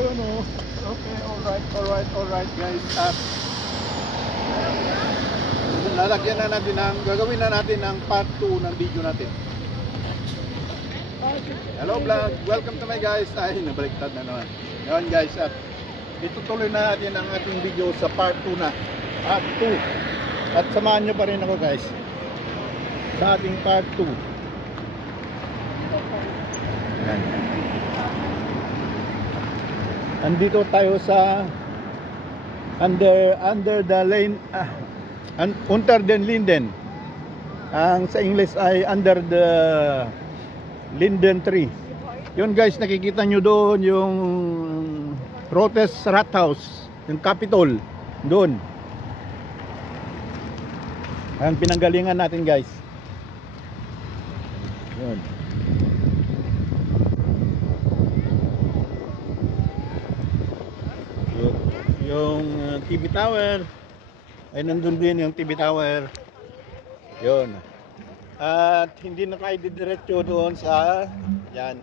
Yun o. Okay, alright guys. At lalagyan na natin gagawin na natin ang part 2 ng video natin. Hello vlog, welcome to my guys. Ay, nabaliktad na naman. Ngayon guys, at itutuloy na natin ang ating video sa part 2 na. Part 2. At samahan nyo pa rin ako guys sa ating part 2. Yan. Andito tayo sa under the lane, unter den Linden. Ang sa English ay under the linden tree. Yun guys, nakikita nyo doon yung Rotes Rathaus, yung Capitol doon. Ang pinanggalingan natin guys. Yun. Yung TV Tower ay nandun din yung TV Tower. Yun. At hindi na tayo didiretso doon sa yan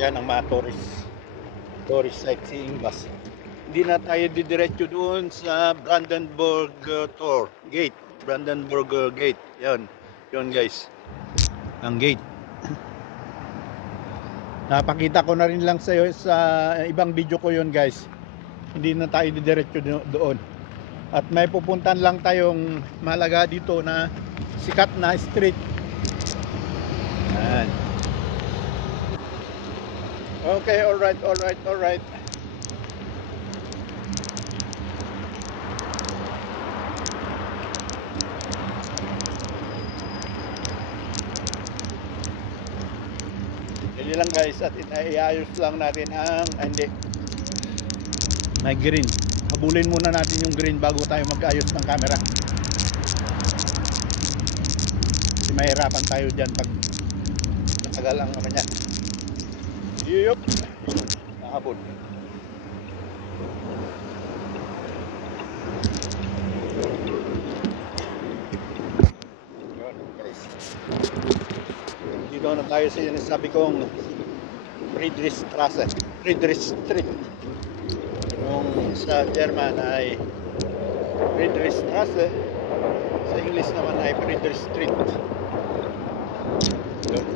ang mga tourist sightseeing bus. Hindi na tayo didiretso doon sa Brandenburg Gate. Brandenburg Gate. Yun guys. Ang gate. Napakita ko na rin lang sa iyo sa ibang video ko yun guys. Hindi na tayo didiretso doon. At may pupuntan lang tayong mahalaga dito na sikat na street. Yan. Okay, alright. Hindi lang guys, at iayos lang natin hindi. May green. Habulin muna natin yung green bago tayo mag-ayos ng camera. Kasi mahirapan tayo dyan pag matagal ang ano niya. Yup. Nahabol. Yun guys. Dito na tayo sa sinasabi kong Friedrich Street. Yung sa German ay Friedrichstraße, sa English naman ay Friedrich Street. Yun.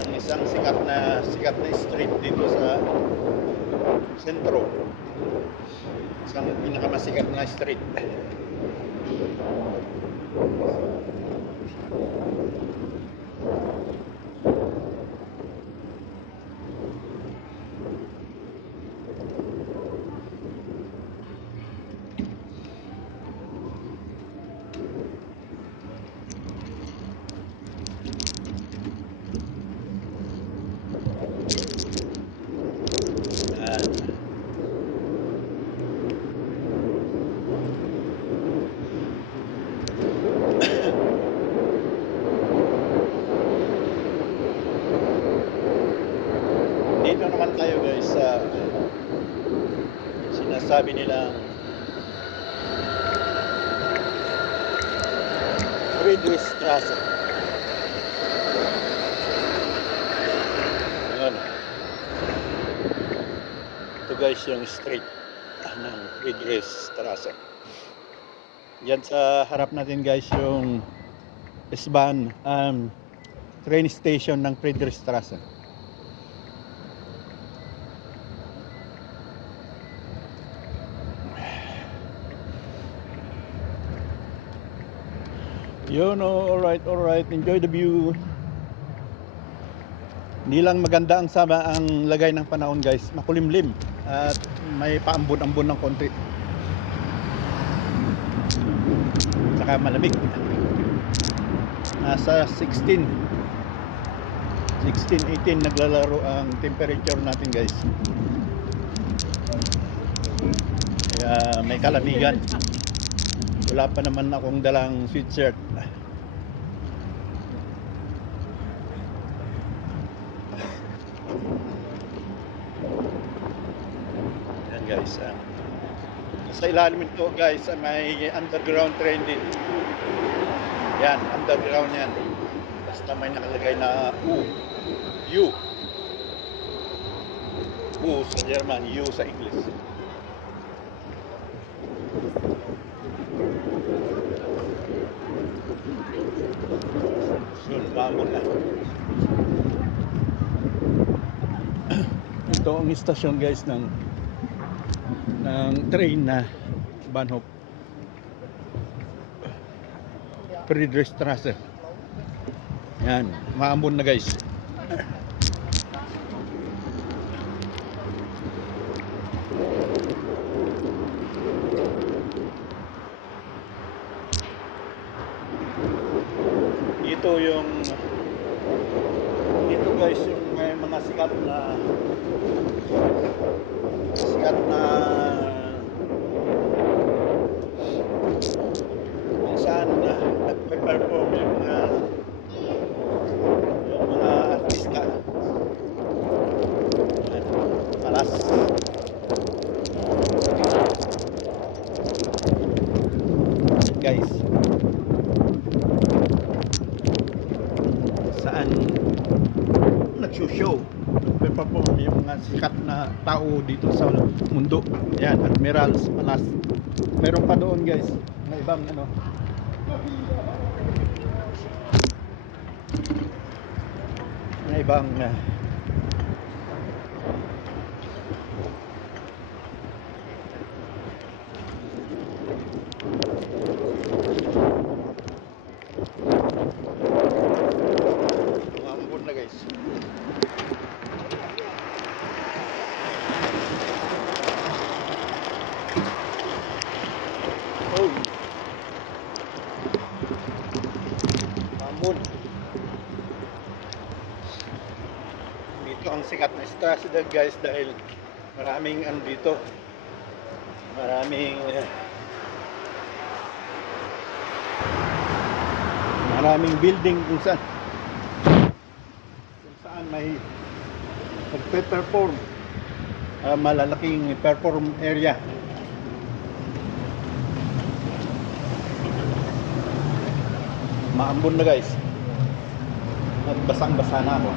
Ang isang sikat na street dito sa sentro. Isang pinakamasikat na street. Dito naman tayo guys sa sinasabi nila Friedrichstraße. Ayan. Ito guys yung street ng Friedrichstraße. Yan sa harap natin guys yung S-Bahn train station ng Friedrichstraße. Yun, alright. Enjoy the view. Hindi lang maganda ang lagay ng panahon guys. Makulimlim at may paambon-ambon ng konti. Saka malamig. Nasa 16, 18 naglalaro ang temperature natin guys. Kaya may kalamigan. Wala pa naman akong dalang sweatshirt. Yan guys. Sa ilalim ito guys, may underground train din. Yan, underground yan. Basta may nakalagay na U. U. U sa German, U sa English. Yun, maamon na. Ito ang istasyon guys ng train na Bahnhof Friedrichstraße. Yan, maambon na guys. Ito guys yung may mga sikat na kung saan nagpe-perform yung mga artista. Alas. Guys. Saan nagsushow, nagpe-perform yung mga sikat na tao dito sa mundo. Yan, Admiral's Palace. Meron pa doon guys, may ibang may ibang na guys. Oh. Mambon. Dito ang sikat na Straße guys dahil maraming dito. Maraming building kung saan may nagpe-perform, malalaking perform area. Maambon na guys, at basang-basa na ako.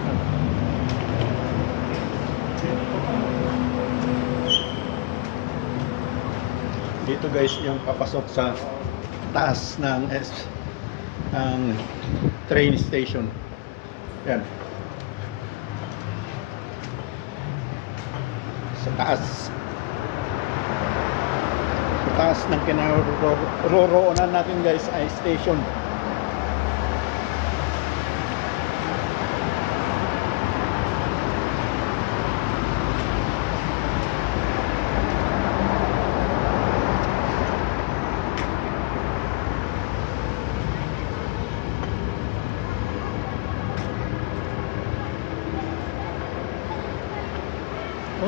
Dito guys yung papasok sa taas ng ang train station. Yan. Sa taas ng kinaroroonan natin guys ay station.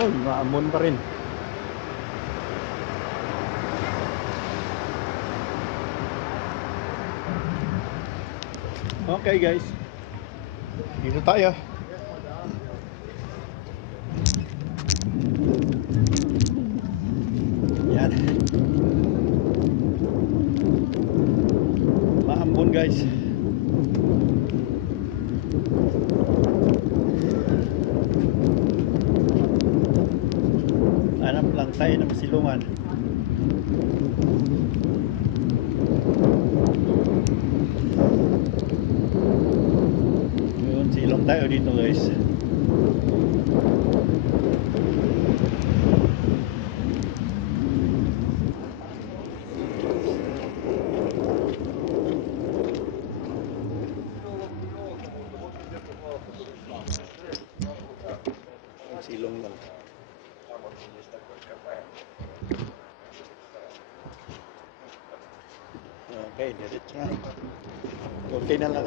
Oh, maamon pa rin. Okay guys, dito tayo. Yan. Maambon guys. Hanap lang tayo ng silungan. Yun, silong tayo dito guys. Silong lang. Okay, diretso na. Okay na lang.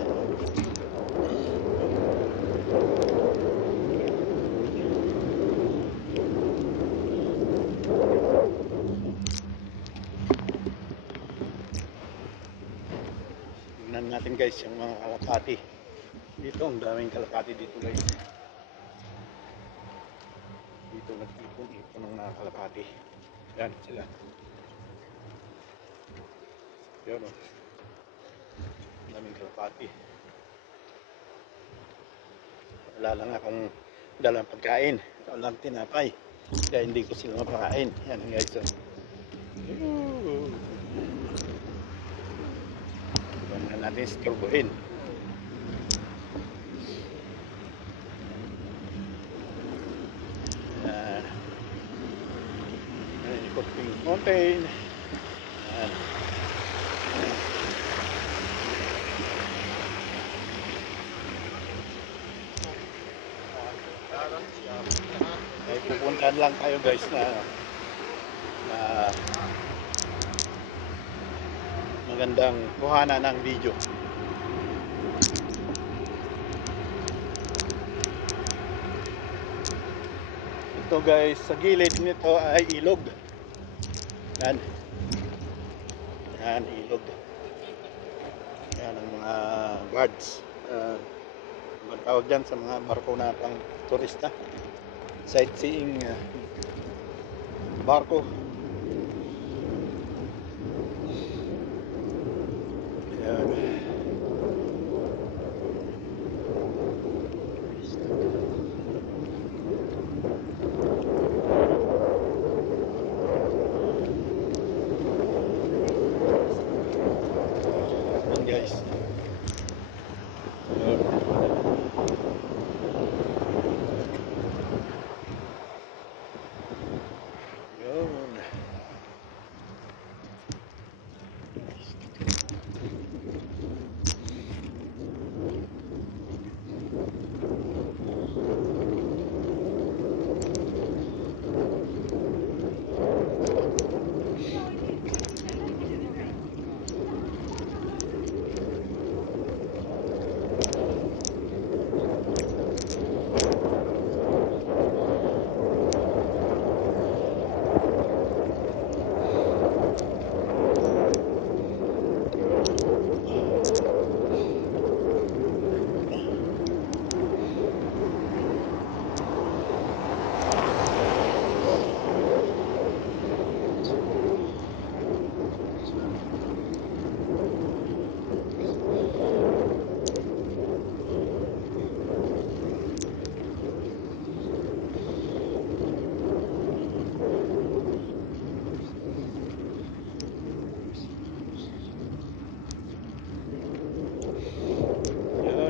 Tignan natin guys yung mga kalapati. Dito ang daming kalapati dito guys. Dito nag-ipon-ipon ng mga kalapati. Yan sila. Yan o. Daming kalapati. wala lang akong dalang pagkain, walang tinapay, kaya hindi ko sila mapakain. Yan guys, so huwag na natin istorbohin. Ikot ko yung mountain. Yan. Ay, pupuntahan lang tayo guys na magandang kuhanan ng video. Ito guys, sa gilid nito ay ilog. Yan. Yan, ilog. Yan ang mga birds. Matawag dyan sa mga barko na pang turista. Sightseeing barko. Yan. Yan guys. Yun.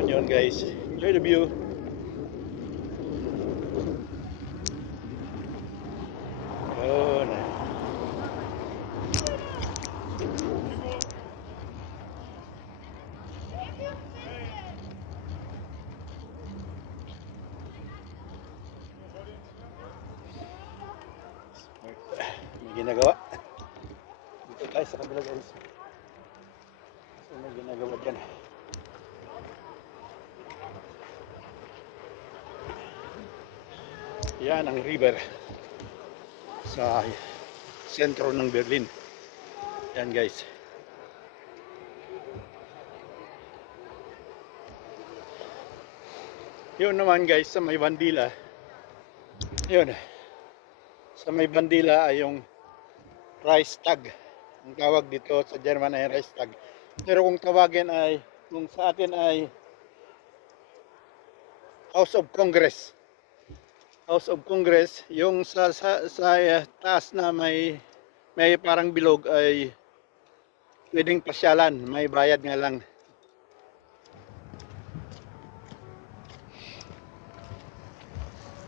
Yun guys, enjoy the view. Yun. May ginagawa. Dito tayo sa kabila guys. So may ginagawa dyan. Yan ang river sa sentro ng Berlin. Yan guys. Yun naman guys sa may bandila. Yun. Sa may bandila ay yung Reichstag. Ang tawag dito sa German ay Reichstag. Pero kung tawagin ay, kung sa atin ay House of Congress. House of Congress, yung sa taas na may parang bilog ay pwedeng pasyalan, may bayad nga lang.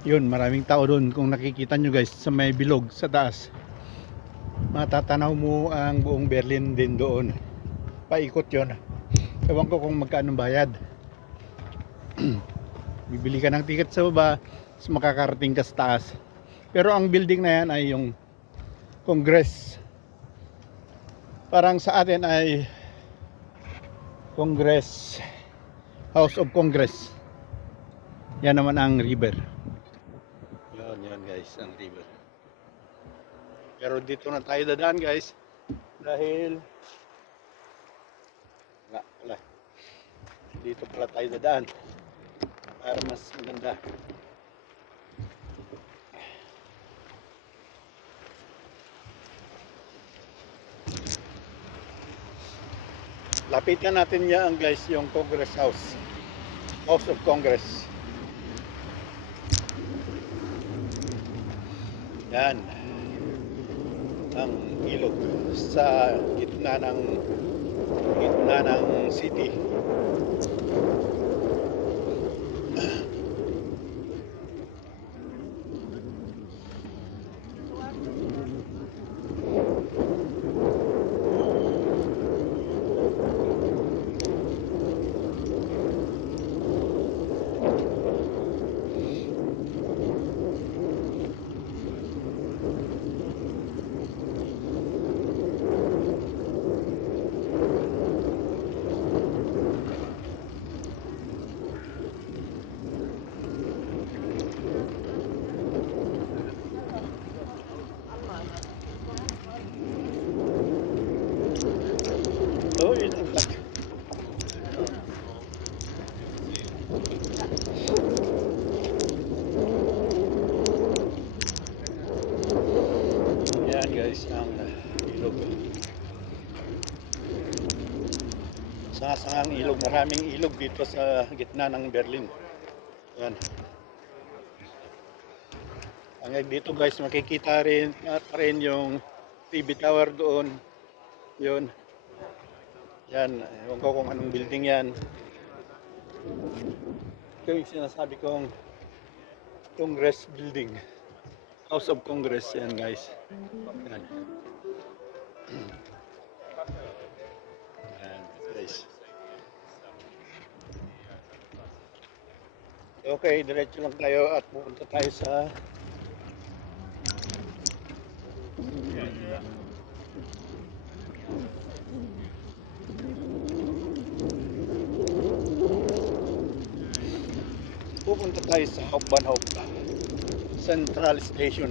Yun, maraming tao doon. Kung nakikita nyo guys sa may bilog sa taas, matatanaw mo ang buong Berlin din doon. Paikot yun. Ewan ko kung magkano bayad. Bibili ka ng ticket sa baba, so makakarating ka sa taas. Pero ang building na yan ay yung Congress. Parang sa atin ay Congress, House of Congress. Yan naman ang river. Yan guys, ang river. Pero dito na tayo dadaan guys. Dahil wala. Dito pala tayo dadaan. Para mas maganda. Lapitan natin yan guys yung Congress House. House of Congress. Yan, ang ilog sa gitna ng city. Oh, yun ang black. Yan guys, ang ilog. Sangasangang ilog, maraming ilog dito sa gitna ng Berlin. Yan. Hanggang dito guys, makikita rin yung TV tower doon. Yun. Yan, ewan ko kung anong building yan. Ito yung sinasabi kong Congress Building. House of Congress yan guys. Yan. Yan guys. Okay, diretso lang tayo at pupunta tayo sa Hauptbahnhof Central Station,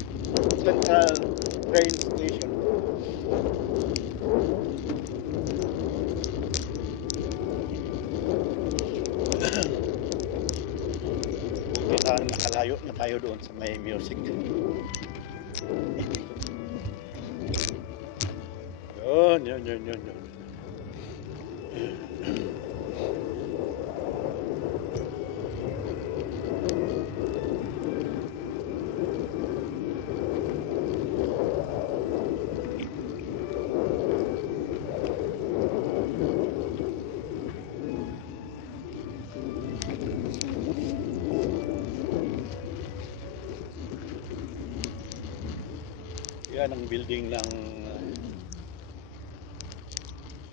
Central Train Station. Kita nakalayo na tayo doon sa may music. Yun. Yan ang building ng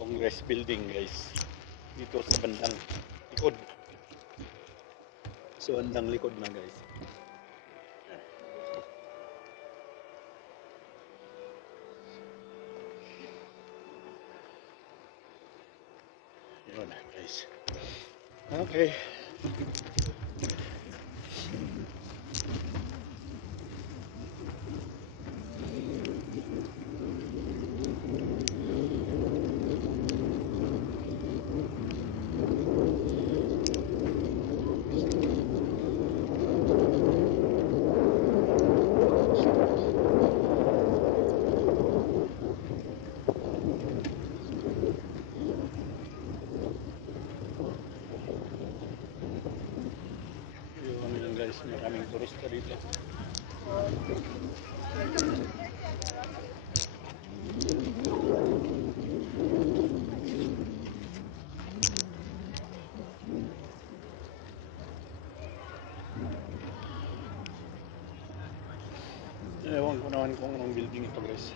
Congress Building guys. Dito sa bandang likod. Sa bandang likod na guys. Yun guys. Okay. Yun guys, maraming turista dito. Ewan ko naman kung anong building ito guys.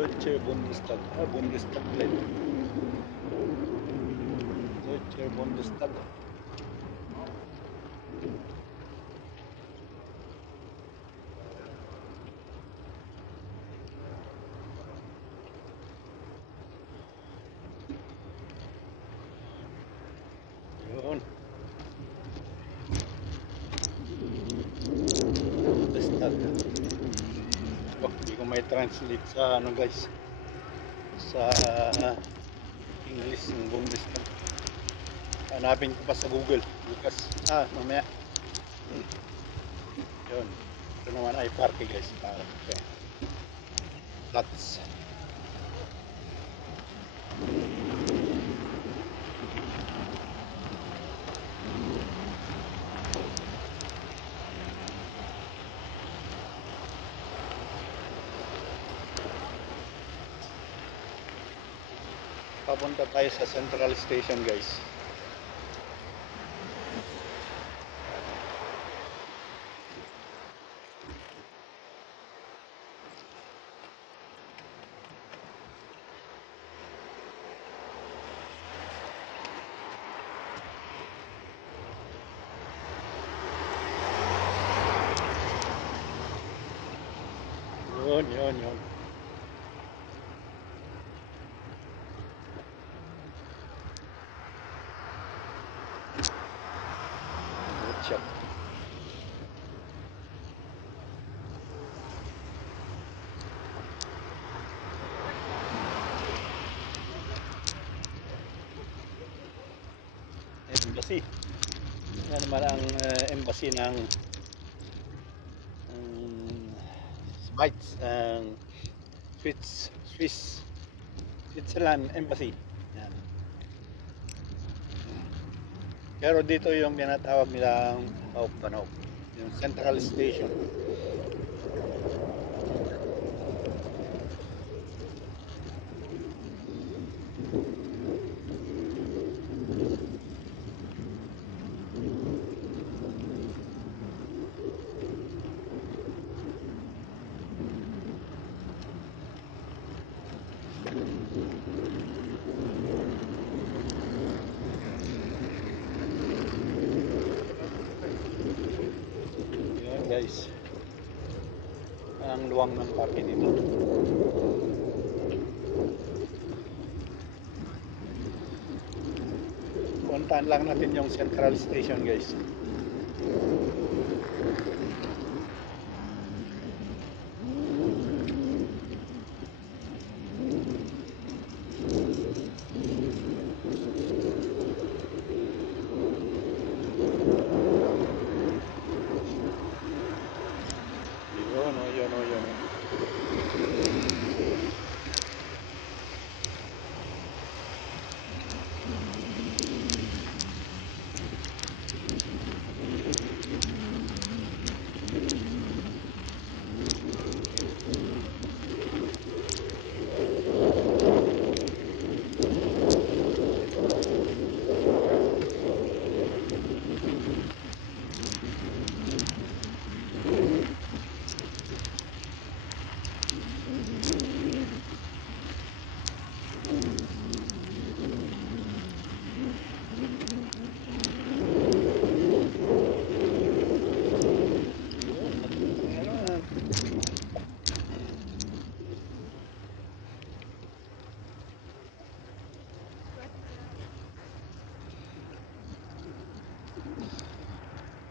Deutsche Bundestag. Bundestag pala. Deutsche Bundestag. Yun. Bundestag. Hindi ko may translate sa ano guys, sa English ng Bundestag. Hanapin ko pa sa Google bukas. Mamaya. Yun. Ito naman ay parke guys. Parke. Lots. Papunta tayo sa Central Station guys. Yun. Good shot. Embassy. Yan naman ang embassy ng Schweiz, Switzerland Embassy. Yan. Pero dito yung tinatawag nilang Hauptbahnhof, yung Central Station. Yan guys, ang luwang ng parke dito. Puntahan lang natin yung Central Station guys.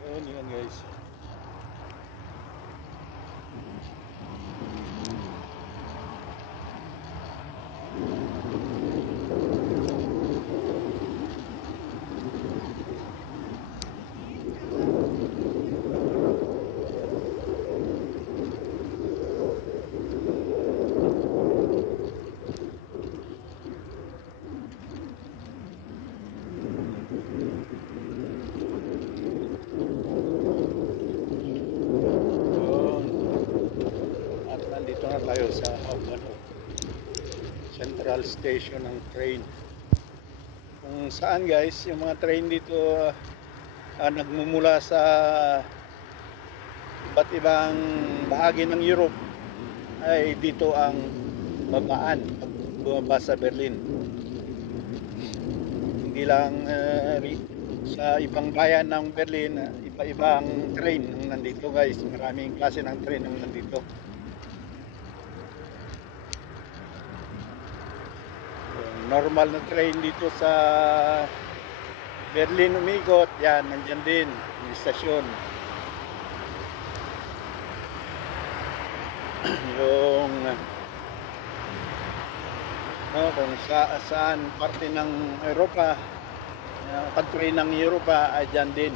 Yun. Yun guys. Nandito na tayo sa Hauptbahnhof, Central Station ng train. Kung saan guys, yung mga train dito nagmumula sa iba't ibang bahagi ng Europe ay dito ang babaan pag bumaba sa Berlin. Hindi lang sa ibang bayan ng Berlin, iba-ibang train ang nandito guys. Maraming klase ng train ang nandito. Normal na train dito sa Berlin umikot, yan, nandyan din yung istasyon. Yung kung saan parte ng Europa, country ng Europa ay dyan din.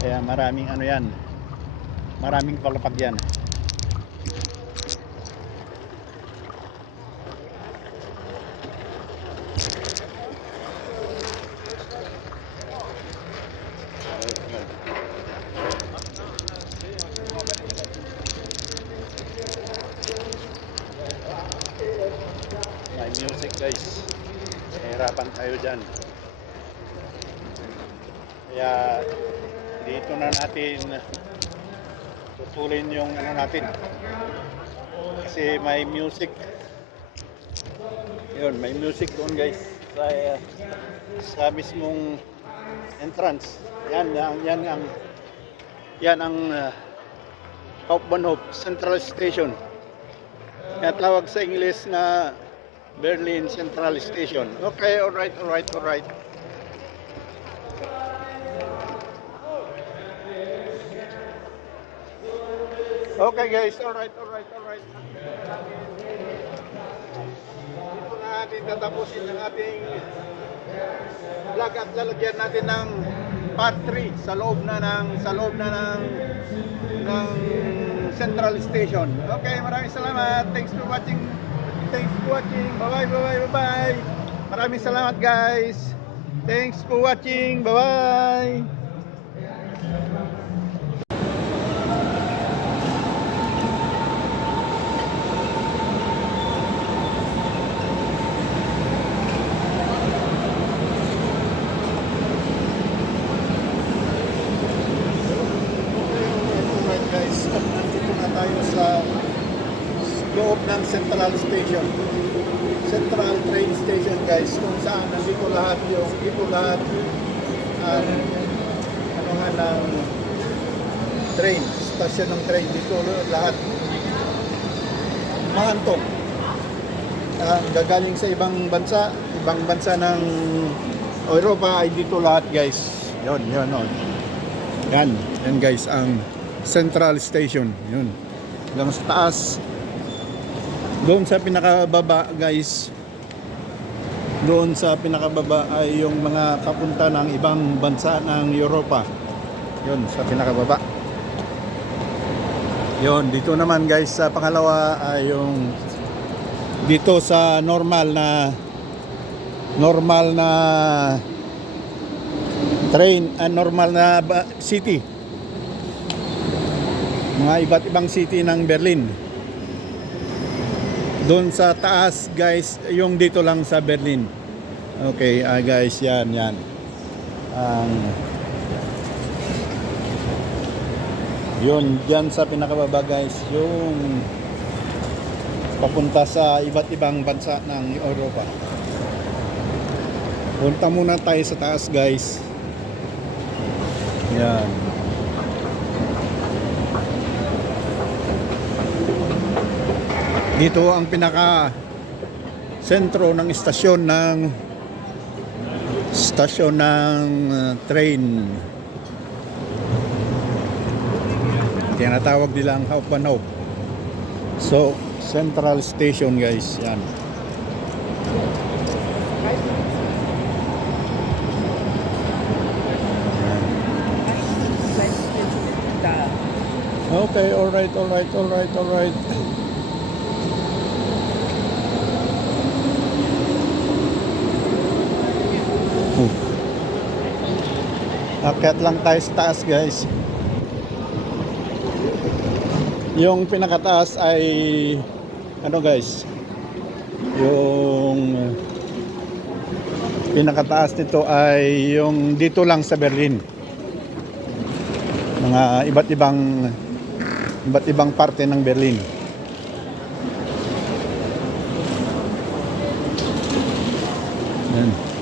Kaya maraming ano yan, maraming palapag yan. May music guys, hirapan tayo dyan. Kaya dito na natin putulin yung ano natin, kasi may music. Yun, may music doon guys sa mismong entrance. Yan ang Hauptbahnhof Central Station. Kaya tawag sa English na Berlin Central Station. Okay, alright. Okay guys, alright. Dito na natin tatapusin ang ating vlog at lalagyan natin ng part 3 sa loob na ng Central Station. Okay, maraming salamat. Thanks for watching. Bye. Maraming salamat guys. Thanks for watching. Bye. Guys, nandito na tayo sa loob ng Central Station, Central Train Station guys, kung saan nandito lahat ano nga ng train, stasyon ng train dito lahat mahantong gagaling sa ibang bansa ng Europa ay dito lahat guys. Yan guys ang Central Station. Yun, hanggang sa taas. Doon sa pinakababa guys, doon sa pinakababa ay yung mga papunta ng ibang bansa ng Europa. Yun, sa pinakababa. Yun, dito naman guys sa pangalawa ay yung dito sa normal na train, normal na city, mga iba't ibang city ng Berlin. Doon sa taas guys, yung dito lang sa Berlin. Okay, guys, yan. Yun, dyan sa pinakababa guys, yung papunta sa iba't ibang bansa ng Europa. Punta muna tayo sa taas guys. Yan. Dito ang pinaka sentro ng istasyon ng train. Tinatawag nilang Hauptbahnhof. So, Central Station guys, yan. Okay, alright. Akyat lang tayo sa taas guys. Yung pinakataas ay ano guys, yung pinakataas nito ay yung dito lang sa Berlin, mga iba't ibang parte ng Berlin. Yan.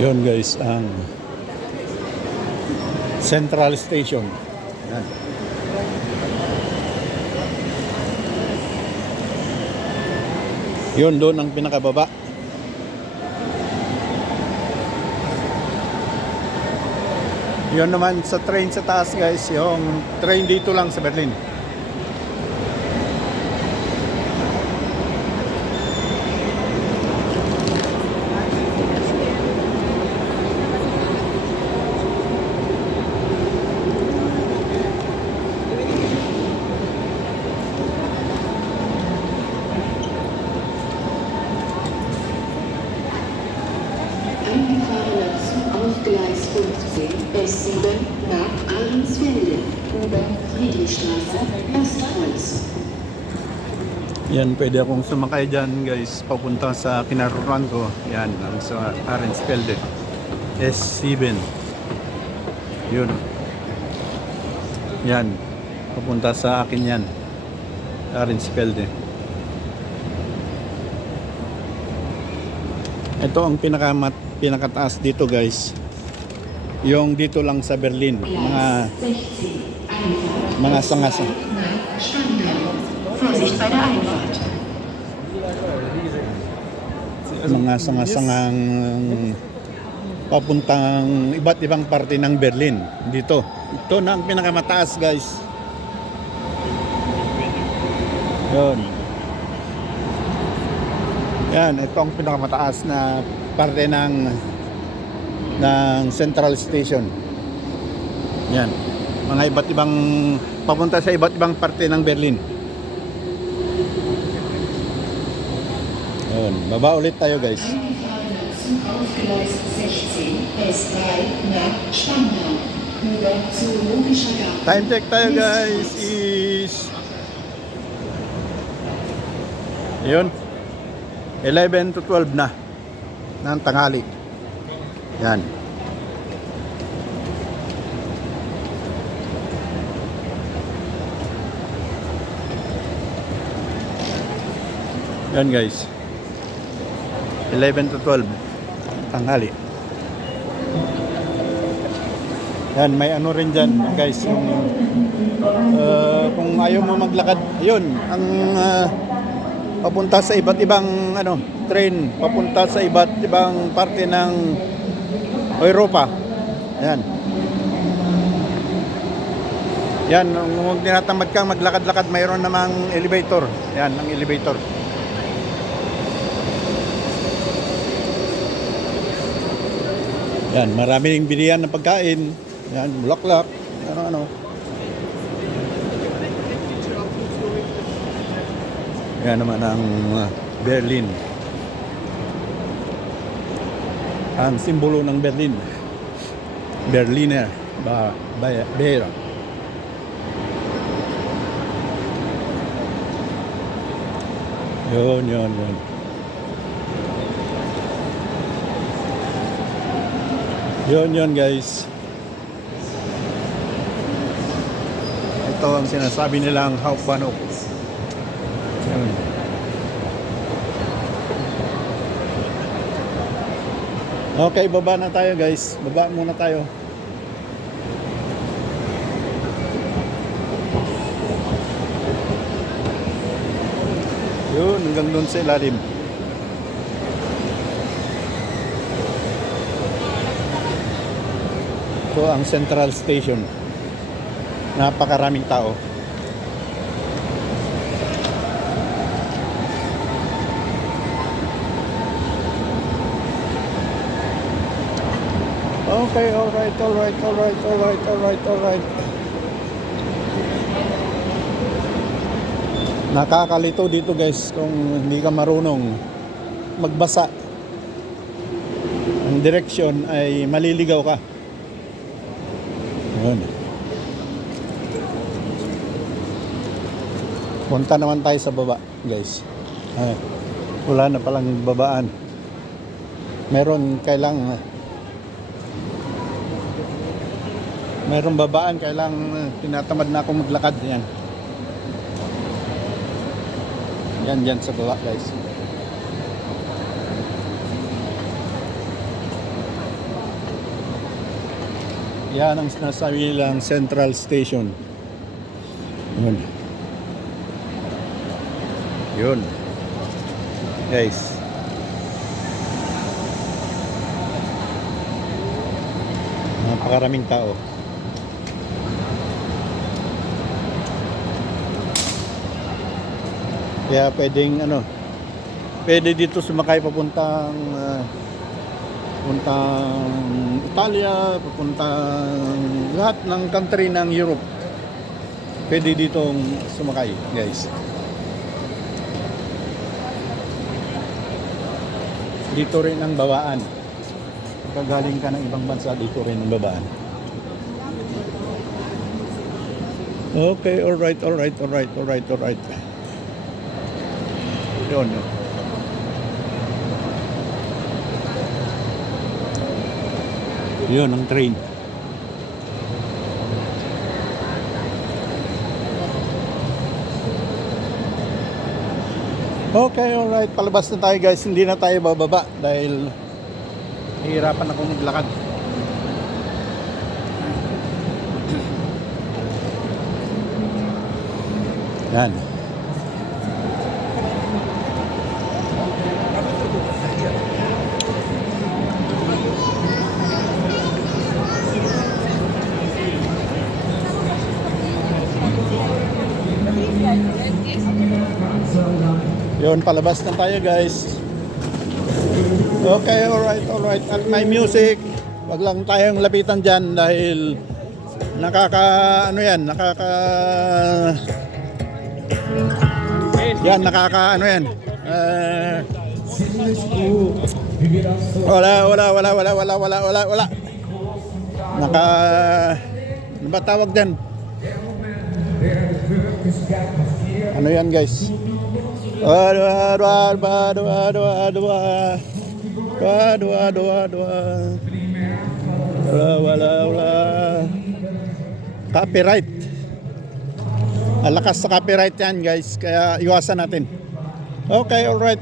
Yun guys, ang Central Station. Yan. Yun, doon ang pinakababa. Yun naman sa train sa taas guys, yung train dito lang sa Berlin. Eingefahrener Zug auf Gleis 15, S7 nach Ahrensfelde, über Friedrichstraße, Ostkreuz. Yan, pwede akong sumakay dyan guys, papunta sa kinaruran ko. Yan, ang sa Ahrensfelde S7. Yun. Yan, papunta sa akin yan, Ahrensfelde. Ito ang pinakataas dito guys, yung dito lang sa Berlin, mga sangasa. Vorsicht bei der Einfahrt. Mga sangasangang papuntang iba't ibang parte ng Berlin dito. Ito na ang pinakamataas guys. Yun. Yan, ito ang pinakamataas na parte ng Central Station. Yan. Mga iba't ibang papunta sa iba't ibang parte ng Berlin. Yun, baba ulit tayo guys. Eingefahrener Zug auf Gleis 16, S3 nach Spandau, über Zoologischer Garten. Time check tayo guys is yun 11 to 12 na ng tanghali. Yan. Yan guys, 11 to 12 tanghali. Yan, may ano rin dyan guys, yung kung ayaw mo maglakad, yun ang papunta sa iba't ibang train, papunta sa iba't ibang parte ng Europa. Yan. Yan, kung tinatamad kang maglakad-lakad, mayroon namang elevator. Yan, ang elevator. Yan, maraming bilihan ng pagkain. Yan, bulaklak, ano. Yan naman ang Berlin. Ang simbolo ng Berlin. Berliner. Beer. Yun. Yun guys. Ito ang sinasabi nilang Hauptbahnhof. Yun. Okay, baba na tayo guys. Baba muna tayo. Yun, hanggang doon sa ilalim. Ito ang Central Station. Napakaraming tao. Okay, alright. Nakakalito dito guys kung hindi ka marunong magbasa. Ang direksyon ay maliligaw ka. Yun. Punta naman tayo sa baba guys. Wala na palang babaan. Meron babaan, kailang tinatamad na ako maglakad. Yan dyan sa baba guys. Yan ang sinasabi nilang Central Station. Yun guys. Napakaraming tao. Kaya pwedeng pwede dito sumakay papuntang puntang Italia, papuntang lahat ng country ng Europe. Pwede ditong sumakay, guys. Dito rin ang babaan. Kapag galing ka ng ibang bansa, dito rin ang babaan. Okay, alright. Yun. Yun ang train. Okay, alright. Palabas na tayo, guys. Hindi na tayo bababa dahil hihirapan akong maglakad. Yan. Yun, palabas na tayo, guys. Okay, alright. At may music. Wag lang tayong lapitan dyan dahil nakaka wala. Ano ba tawag dyan? Ano yan, guys? Wala. Copyright. Alakas sa copyright yan, guys. Kaya iwasan natin. Okay, alright.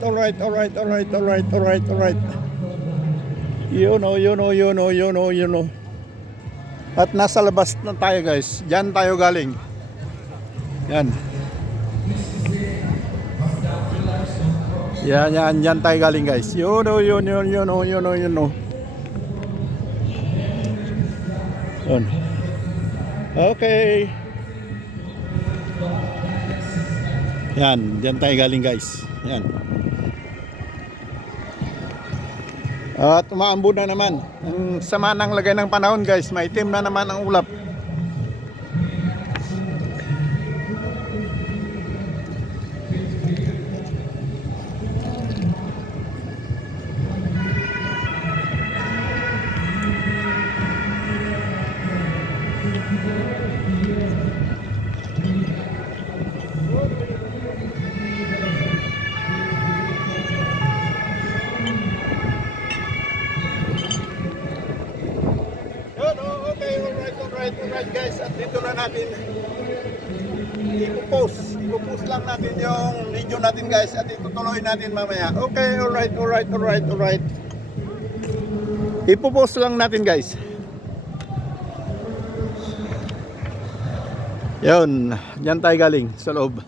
You know. At nasa labas na tayo, guys. Diyan tayo galing. Yan. Yan tayo galing, guys. You know. Yun. Okay. Yan, diyan tayo galing, guys. Yan. At umaambo na naman. Ang sama ng lagay ng panahon, guys. Maitim na naman ang ulap. Alright, guys, at dito na natin ipopost lang natin yung video natin, guys, at itutuloy natin mamaya. Okay, alright. Ipopost lang natin, guys. Yun, dyan tayo galing sa loob.